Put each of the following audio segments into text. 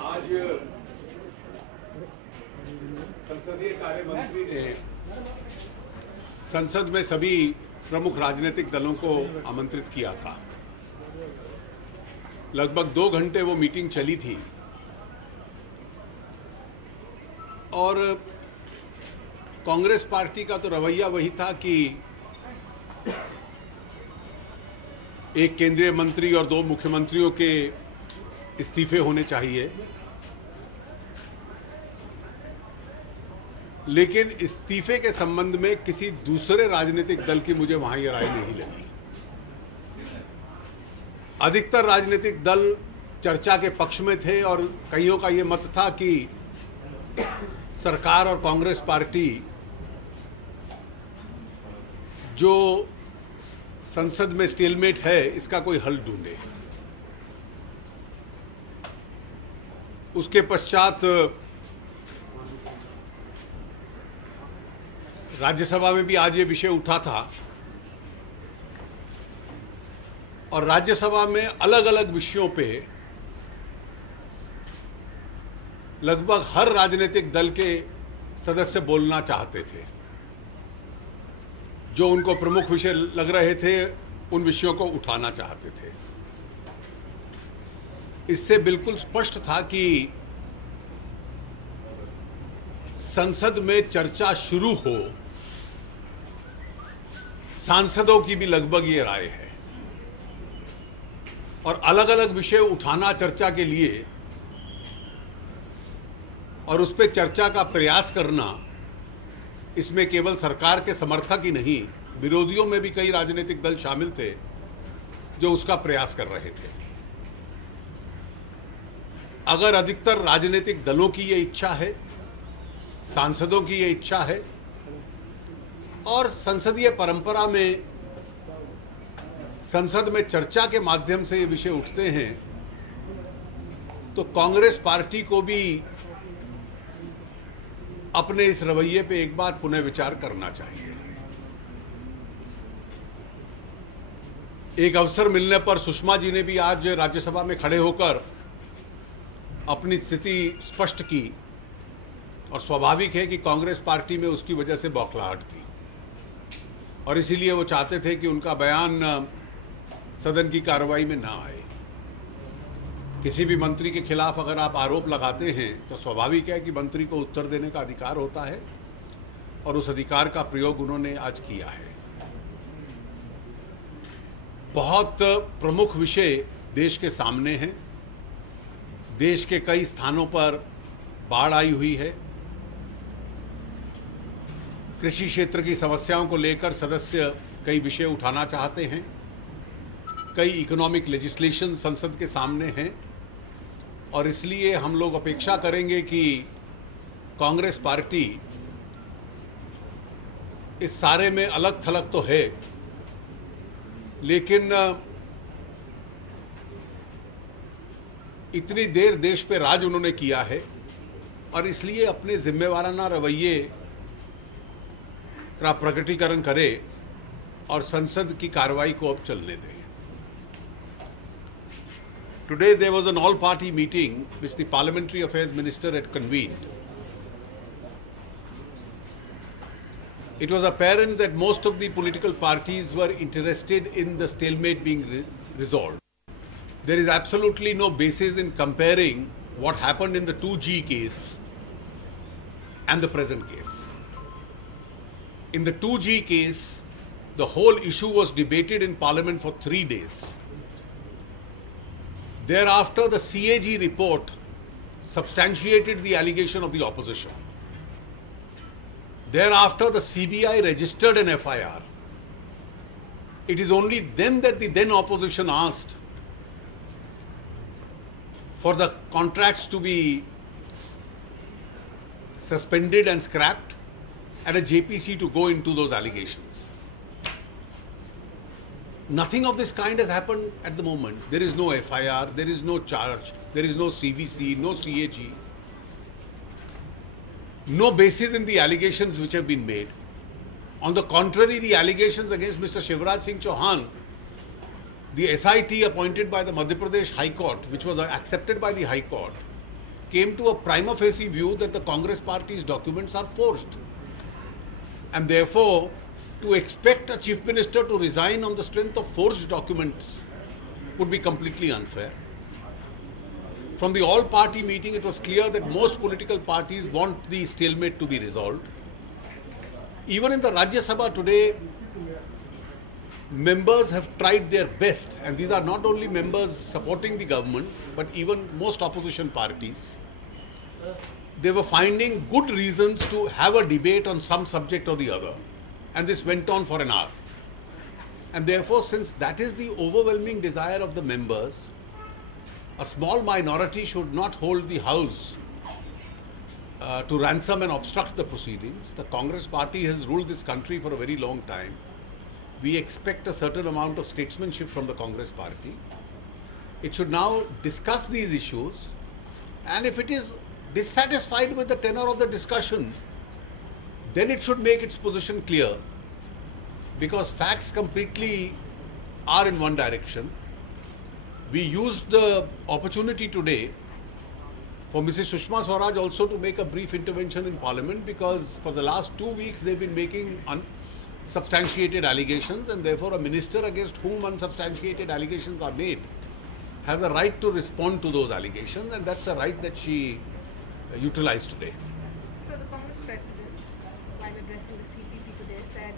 आज संसदीय कार्य मंत्री ने संसद में सभी प्रमुख राजनीतिक दलों को आमंत्रित किया था। लगभग 2 घंटे वो मीटिंग चली थी और कांग्रेस पार्टी का तो रवैया वही था कि एक केंद्रीय मंत्री और 2 मुख्यमंत्रियों के इस्तीफे होने चाहिए, लेकिन इस्तीफे के संबंध में किसी दूसरे राजनीतिक दल की मुझे वहां यह राय नहीं लगी। अधिकतर राजनीतिक दल चर्चा के पक्ष में थे और कईयों का यह मत था कि सरकार और कांग्रेस पार्टी जो संसद में स्टेलमेट है इसका कोई हल ढूंढे। उसके पश्चात राज्यसभा में भी आज ये विषय उठा था और राज्यसभा में अलग अलग विषयों पे लगभग हर राजनीतिक दल के सदस्य बोलना चाहते थे। जो उनको प्रमुख विषय लग रहे थे उन विषयों को उठाना चाहते थे। इससे बिल्कुल स्पष्ट था कि संसद में चर्चा शुरू हो, सांसदों की भी लगभग ये राय है और अलग अलग विषय उठाना चर्चा के लिए और उस पर चर्चा का प्रयास करना, इसमें केवल सरकार के समर्थक ही नहीं, विरोधियों में भी कई राजनीतिक दल शामिल थे जो उसका प्रयास कर रहे थे। अगर अधिकतर राजनीतिक दलों की यह इच्छा है, सांसदों की यह इच्छा है और संसदीय परंपरा में संसद में चर्चा के माध्यम से ये विषय उठते हैं, तो कांग्रेस पार्टी को भी अपने इस रवैये पे एक बार पुनः विचार करना चाहिए। एक अवसर मिलने पर सुषमा जी ने भी आज राज्यसभा में खड़े होकर अपनी स्थिति स्पष्ट की और स्वाभाविक है कि कांग्रेस पार्टी में उसकी वजह से बौखलाहट थी और इसीलिए वो चाहते थे कि उनका बयान सदन की कार्रवाई में ना आए। किसी भी मंत्री के खिलाफ अगर आप आरोप लगाते हैं तो स्वाभाविक है कि मंत्री को उत्तर देने का अधिकार होता है और उस अधिकार का प्रयोग उन्होंने आज किया है। बहुत प्रमुख विषय देश के सामने हैं। देश के कई स्थानों पर बाढ़ आई हुई है। कृषि क्षेत्र की समस्याओं को लेकर सदस्य कई विषय उठाना चाहते हैं। कई इकोनॉमिक लेजिस्लेशन संसद के सामने हैं और इसलिए हम लोग अपेक्षा करेंगे कि कांग्रेस पार्टी इस सारे में अलग थलग तो है, लेकिन इतनी देर देश पे राज उन्होंने किया है और इसलिए अपने जिम्मेवाराना रवैये का प्रकटीकरण करे और संसद की कार्रवाई को अब चलने दें। Today there was an all-party meeting which the Parliamentary Affairs Minister had convened. It was apparent that most of the political parties were interested in the stalemate being resolved. There is absolutely no basis in comparing what happened in the 2G case and the present case. In the 2G case, the whole issue was debated in Parliament for 3 days. Thereafter, the CAG report substantiated the allegation of the opposition. Thereafter, the CBI registered an FIR. It is only then that the then opposition asked for the contracts to be suspended and scrapped and a JPC to go into those allegations. Nothing of this kind has happened at the moment. There is no FIR, there is no charge, there is no CVC, no CAG. No basis in the allegations which have been made. On the contrary, the allegations against Mr. Shivraj Singh Chauhan the SIT appointed by the Madhya Pradesh High Court, which was accepted by the High Court, came to a prima facie view that the Congress party's documents are forged. And therefore, to expect a chief minister to resign on the strength of forged documents would be completely unfair. From the all-party meeting, it was clear that most political parties want the stalemate to be resolved. Even in the Rajya Sabha today, members have tried their best, and these are not only members supporting the government, but even most opposition parties. They were finding good reasons to have a debate on some subject or the other, and this went on for an hour. And therefore, since that is the overwhelming desire of the members, a small minority should not hold the House to ransom and obstruct the proceedings. The Congress party has ruled this country for a very long time. We expect a certain amount of statesmanship from the Congress party. It should now discuss these issues, and if it is dissatisfied with the tenor of the discussion, then it should make its position clear, because facts completely are in one direction. We used the opportunity today for Mrs. Sushma Swaraj also to make a brief intervention in Parliament, because for the last 2 weeks they've been making unsubstantiated allegations, and therefore a minister against whom unsubstantiated allegations are made has a right to respond to those allegations, and that's a right that she utilized today. So the Congress president, while addressing the CPP today, said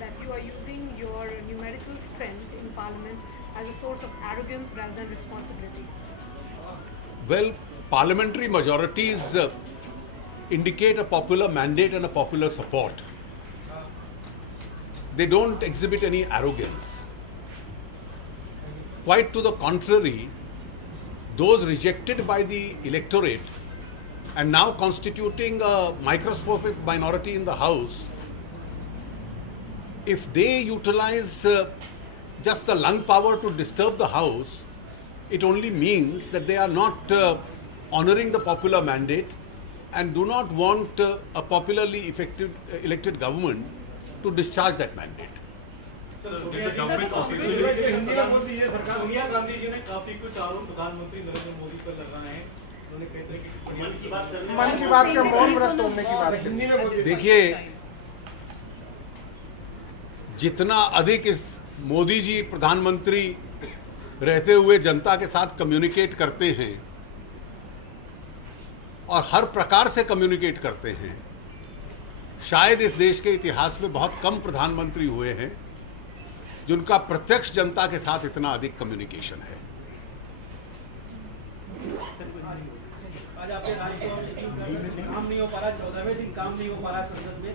that you are using your numerical strength in Parliament as a source of arrogance rather than responsibility. Well, parliamentary majorities indicate a popular mandate and a popular support. They don't exhibit any arrogance. Quite to the contrary, those rejected by the electorate and now constituting a microscopic minority in the House, if they utilize just the lung power to disturb the House, it only means that they are not honoring the popular mandate and do not want a popularly elected government to discharge that mandate. Sonia Gandhi ji ने काफी कुछ आरोप प्रधानमंत्री नरेंद्र मोदी पर लगाए हैं। उन्होंने कहते हैं कि मन की बात का मौन व्रत तोड़ने की बात। देखिए, जितना अधिक इस मोदी जी प्रधानमंत्री रहते हुए जनता के साथ कम्युनिकेट करते हैं और हर प्रकार से कम्युनिकेट करते हैं, शायद इस देश के इतिहास में बहुत कम प्रधानमंत्री हुए हैं जिनका प्रत्यक्ष जनता के साथ इतना अधिक कम्युनिकेशन है। आज आपके राज्यसभा में काम नहीं हो पा रहा, 14वें दिन काम नहीं हो पा रहा संसद में,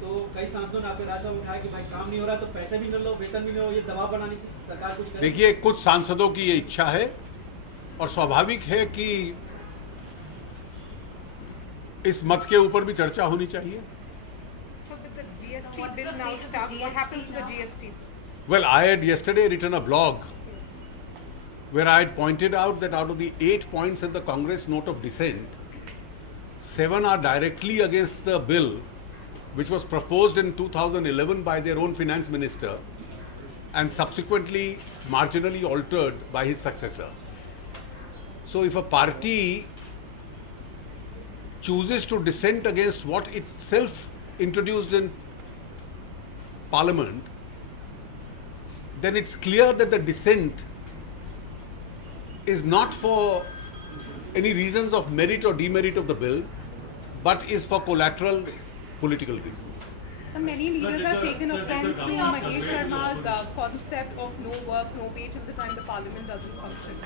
तो कई सांसदों ने आपके राज्यसभा में उठाया कि भाई काम नहीं हो रहा तो पैसे भी न लो, वेतन भी न हो, ये दबाव बनाने की सरकार कुछ करे। देखिए, कुछ सांसदों की ये इच्छा है और स्वाभाविक है कि इस मत के ऊपर भी चर्चा होनी चाहिए। GST bill now stuck. What happens to the GST? Well, I had yesterday written a blog where I had pointed out that out of the 8 points in the Congress note of dissent, 7 are directly against the bill which was proposed in 2011 by their own finance minister and subsequently marginally altered by his successor. So if a party chooses to dissent against what itself introduced in Parliament, then it's clear that the dissent is not for any reasons of merit or demerit of the bill, but is for collateral political reasons. So many leaders have taken offense to Mahesh Sharma's concept of no work, no pay till the time the Parliament doesn't function.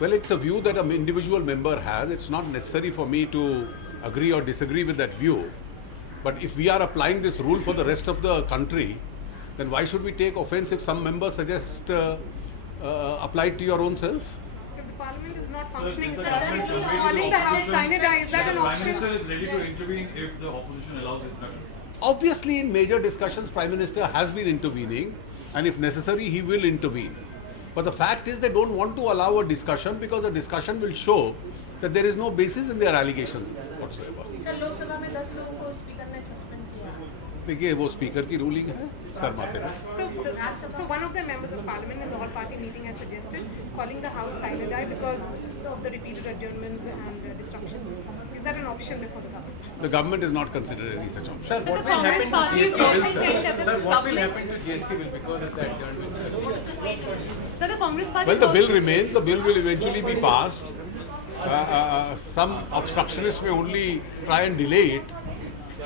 Well, it's a view that an individual member has. It's not necessary for me to agree or disagree with that view. But if we are applying this rule for the rest of the country, then why should we take offense if some member suggests apply it to your own self? If the Parliament is not functioning, calling the House Sinodai, is that an option? The Prime Minister is ready to intervene if the opposition allows discussion. Obviously, in major discussions, Prime Minister has been intervening, and if necessary, he will intervene. But the fact is they don't want to allow a discussion because the discussion will show that there is no basis in their allegations whatsoever. Sir, Lok Sabha में 10 लोगों को speaker ने suspend किया। देखिए वो speaker की ruling है, sir माथे पे। So one of the members of parliament in the all-party meeting has suggested calling the house silent because of the repeated adjournments and disruptions. Is that an option before the government? The government is not considering any such option. Sir, what will happen to GST bill, sir? Sir, what will happen to GST bill because of the adjournment? Sir, the Congress party. Well, the bill remains. The bill will eventually be passed. Some obstructionists may only try and delay it,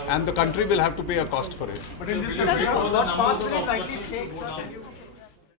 and the country will have to pay a cost for it. But in this, what path will it likely take, sir?